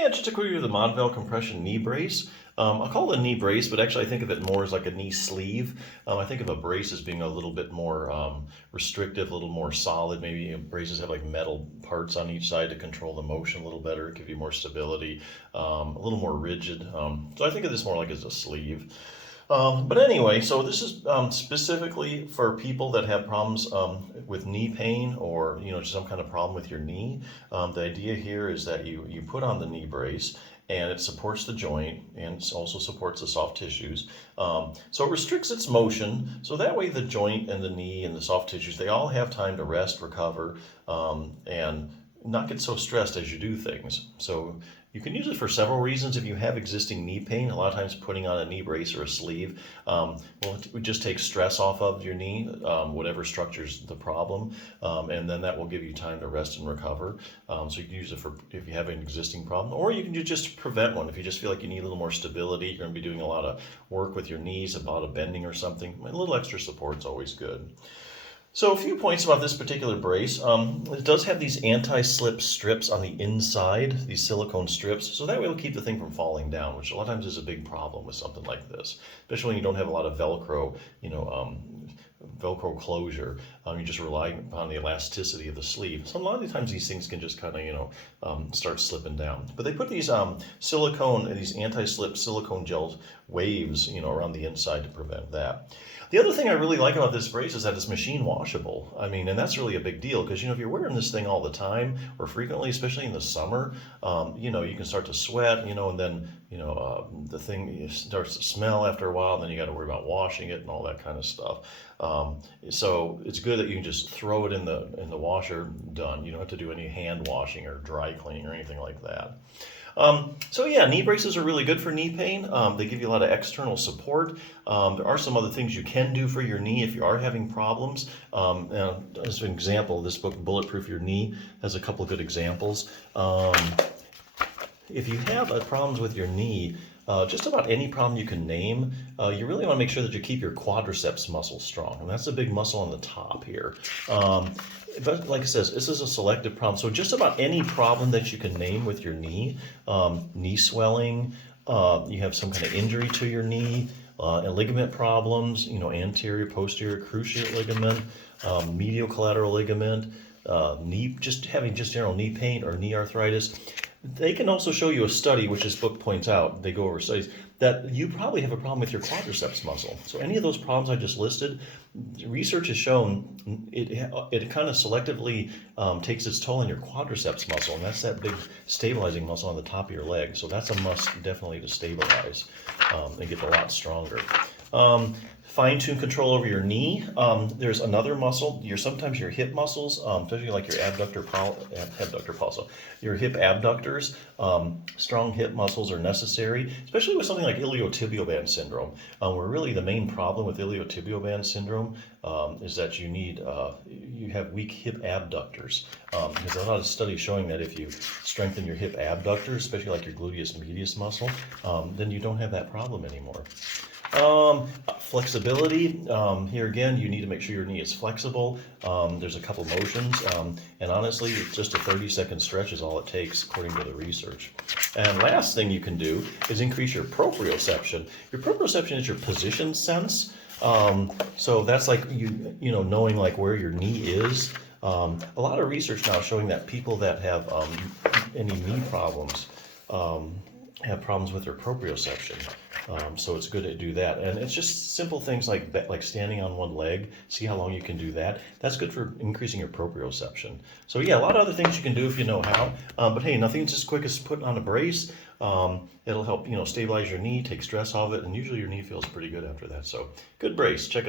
Yeah, just a quick review of the Modvel compression knee brace. I'll call it a knee brace, but actually I think of it more as like a knee sleeve. I think of a brace as being a little bit more restrictive, a little more solid. Maybe braces have like metal parts on each side to control the motion a little better, give you more stability, a little more rigid. So I think of this more like as a sleeve. But anyway, so this is specifically for people that have problems with knee pain or just some kind of problem with your knee. The idea here is that you put on the knee brace and it supports the joint and also supports the soft tissues. So it restricts its motion, so that way the joint and the knee and the soft tissues, they all have time to rest, recover, and not get so stressed as you do things. So you can use it for several reasons. If you have existing knee pain, a lot of times putting on a knee brace or a sleeve it would just take stress off of your knee, whatever structure's the problem, and then that will give you time to rest and recover. So you can use it for if you have an existing problem, or you can just prevent one. If you just feel like you need a little more stability, you're going to be doing a lot of work with your knees, a lot of bending or something, a little extra support is always good. So a few points about this particular brace. It does have these anti-slip strips on the inside, these silicone strips, so that way it'll keep the thing from falling down, which a lot of times is a big problem with something like this, especially when you don't have a lot of Velcro, Velcro closure. You just rely upon the elasticity of the sleeve. So a lot of the times these things can just kind of, start slipping down. But they put these silicone, these anti-slip silicone gel waves, around the inside to prevent that. The other thing I really like about this brace is that it's machine washable. I mean, and that's really a big deal because, if you're wearing this thing all the time or frequently, especially in the summer, you can start to sweat, and then, the thing starts to smell after a while, and then you got to worry about washing it and all that kind of stuff. So it's good that you can just throw it in the washer, done. You don't have to do any hand washing or dry cleaning or anything like that. So yeah, knee braces are really good for knee pain. They give you a lot of external support. There are some other things you can do for your knee if you are having problems. As an example, this book, Bulletproof Your Knee, has a couple of good examples. If you have problems with your knee, just about any problem you can name, you really want to make sure that you keep your quadriceps muscle strong. And that's a big muscle on the top here. But like it says, this is a selective problem. So just about any problem that you can name with your knee, knee swelling, you have some kind of injury to your knee, and ligament problems, anterior, posterior cruciate ligament, medial collateral ligament, having general knee pain or knee arthritis. They can also show you a study, which this book points out, they go over studies, that you probably have a problem with your quadriceps muscle. So any of those problems I just listed, research has shown it kind of selectively takes its toll on your quadriceps muscle, and that's that big stabilizing muscle on the top of your leg. So that's a must definitely to stabilize and get a lot stronger. Fine-tune control over your knee. There's another muscle, sometimes your hip muscles, especially like your abductor pulse, your hip abductors. Strong hip muscles are necessary, especially with something like iliotibial band syndrome, where really the main problem with iliotibial band syndrome is that you have weak hip abductors. There's a lot of studies showing that if you strengthen your hip abductors, especially like your gluteus medius muscle, then you don't have that problem anymore. Flexibility, here again, you need to make sure your knee is flexible. There's a couple motions, and honestly, it's just a 30-second stretch is all it takes, according to the research. And last thing you can do is increase your proprioception. Your proprioception is your position sense. So that's like knowing like where your knee is. A lot of research now showing that people that have any knee problems have problems with their proprioception. So it's good to do that. And it's just simple things like standing on one leg. See how long you can do that. That's good for increasing your proprioception. So yeah, a lot of other things you can do if you know how. But hey, nothing's as quick as putting on a brace. It'll help, stabilize your knee, take stress off it, and usually your knee feels pretty good after that. So good brace. Check it out.